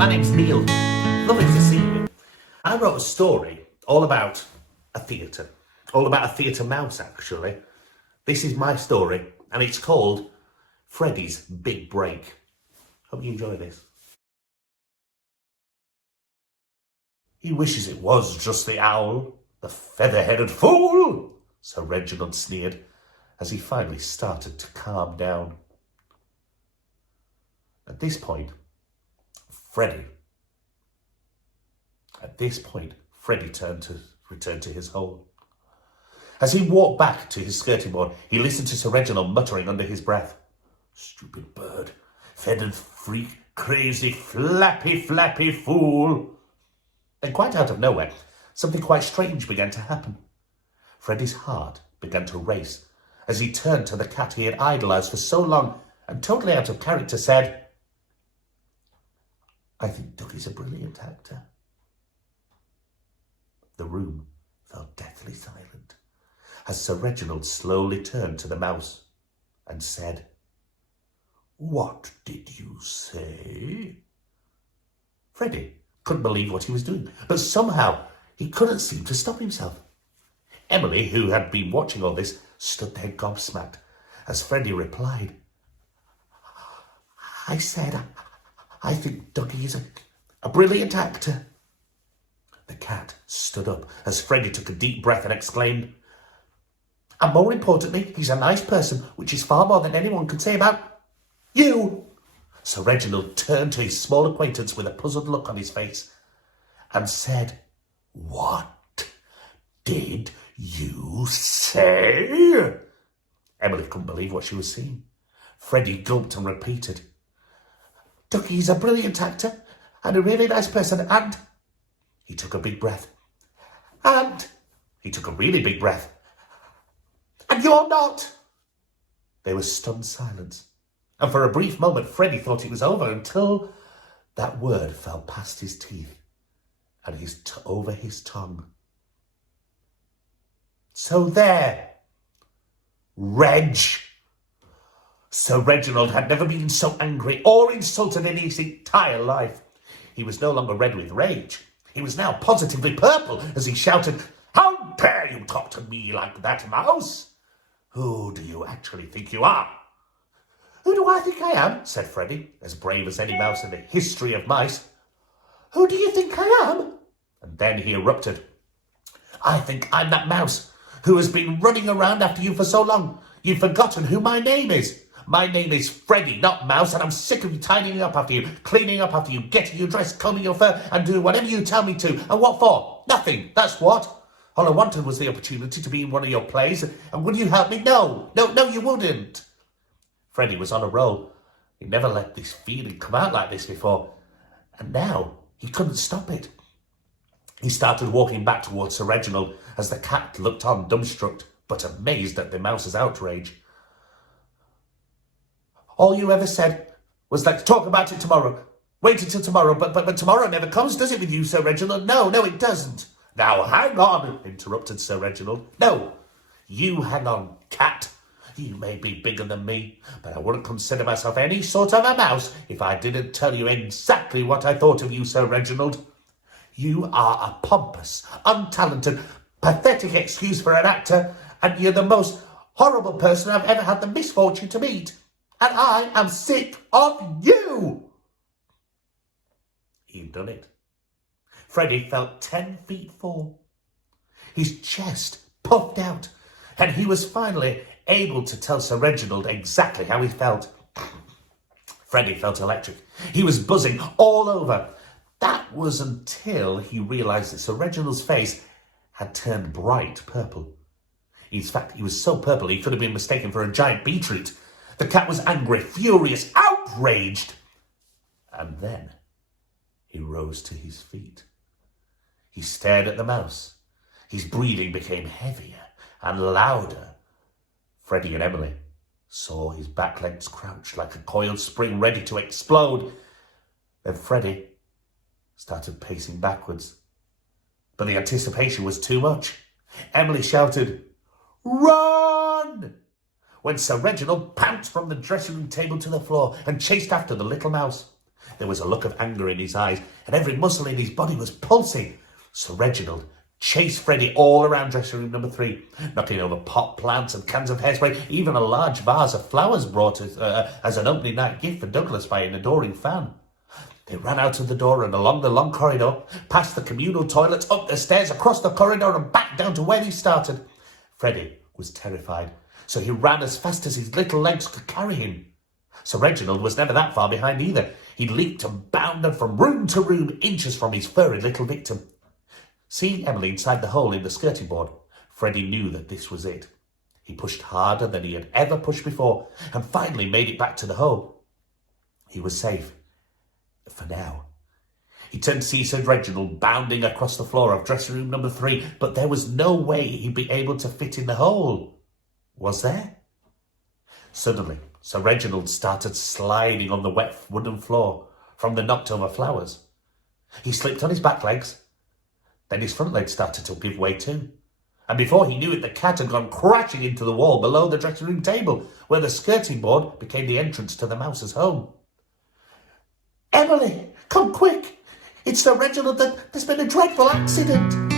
My name's Neil. Lovely to see you. I wrote a story all about a theatre. All about a theatre mouse, actually. This is my story, and it's called Freddy's Big Break. Hope you enjoy this. He wishes it was just the owl, the feather-headed fool, Sir Reginald sneered, as he finally started to calm down. At this point, Freddy returned to his hole. As he walked back to his skirting board, he listened to Sir Reginald muttering under his breath, "Stupid bird, feathered freak, crazy, flappy fool." Then quite out of nowhere, something quite strange began to happen. Freddy's heart began to race as he turned to the cat he had idolised for so long and, totally out of character, said, "I think Ducky's a brilliant actor." The room fell deathly silent as Sir Reginald slowly turned to the mouse and said, "What did you say?" Freddy couldn't believe what he was doing, but somehow he couldn't seem to stop himself. Emily, who had been watching all this, stood there gobsmacked as Freddy replied, "I said, I think Ducky is a brilliant actor." The cat stood up as Freddy took a deep breath and exclaimed, "And more importantly, he's a nice person, which is far more than anyone can say about you." Sir Reginald turned to his small acquaintance with a puzzled look on his face and said, "What did you say?" Emily couldn't believe what she was seeing. Freddy gulped and repeated, "Ducky's a brilliant actor and a really nice person, and..." He took a big breath. "And..." He took a really big breath. "And you're not." There was stunned silence, and for a brief moment Freddy thought it was over until that word fell past his teeth and over his tongue. "So there, Reg." Sir Reginald had never been so angry or insulted in his entire life. He was no longer red with rage. He was now positively purple as he shouted, "How dare you talk to me like that, mouse? Who do you actually think you are?" "Who do I think I am?" said Freddy, as brave as any mouse in the history of mice. "Who do you think I am?" And then he erupted, "I think I'm that mouse who has been running around after you for so long. You've forgotten who my name is. My name is Freddy, not Mouse, and I'm sick of you tidying up after you, cleaning up after you, getting you dressed, combing your fur, and doing whatever you tell me to. And what for? Nothing, that's what. All I wanted was the opportunity to be in one of your plays, and would you help me? No, you wouldn't." Freddy was on a roll. He never let this feeling come out like this before, and now he couldn't stop it. He started walking back towards Sir Reginald as the cat looked on dumbstruck, but amazed at the mouse's outrage. "All you ever said was, let's talk about it tomorrow. Wait until tomorrow, but tomorrow never comes, does it, with you, Sir Reginald? No, it doesn't." "Now hang on," interrupted Sir Reginald. "No, you hang on, cat. You may be bigger than me, but I wouldn't consider myself any sort of a mouse if I didn't tell you exactly what I thought of you, Sir Reginald. You are a pompous, untalented, pathetic excuse for an actor, and you're the most horrible person I've ever had the misfortune to meet. And I am sick of you." He'd done it. Freddy felt 10 feet fall. His chest puffed out, and he was finally able to tell Sir Reginald exactly how he felt. Freddy felt electric. He was buzzing all over. That was until he realised that Sir Reginald's face had turned bright purple. In fact, he was so purple he could have been mistaken for a giant beetroot. The cat was angry, furious, outraged. And then he rose to his feet. He stared at the mouse. His breathing became heavier and louder. Freddy and Emily saw his back legs crouch like a coiled spring ready to explode. Then Freddy started pacing backwards. But the anticipation was too much. Emily shouted, "Run!" when Sir Reginald pounced from the dressing room table to the floor and chased after the little mouse. There was a look of anger in his eyes, and every muscle in his body was pulsing. Sir Reginald chased Freddy all around dressing room number 3, knocking over pot plants and cans of hairspray, even a large vase of flowers brought as an opening night gift for Douglas by an adoring fan. They ran out of the door and along the long corridor, past the communal toilets, up the stairs, across the corridor and back down to where they started. Freddy was terrified, so he ran as fast as his little legs could carry him. Sir Reginald was never that far behind either. He leaped and bounded from room to room, inches from his furry little victim. Seeing Emily inside the hole in the skirting board, Freddy knew that this was it. He pushed harder than he had ever pushed before and finally made it back to the hole. He was safe. For now. He turned to see Sir Reginald bounding across the floor of dressing room number 3, but there was no way he'd be able to fit in the hole. Was there? Suddenly, Sir Reginald started sliding on the wet wooden floor from the knocked-over flowers. He slipped on his back legs. Then his front legs started to give way too. And before he knew it, the cat had gone crashing into the wall below the dressing room table, where the skirting board became the entrance to the mouse's home. "Emily, come quick! It's Sir Reginald. There's been a dreadful accident."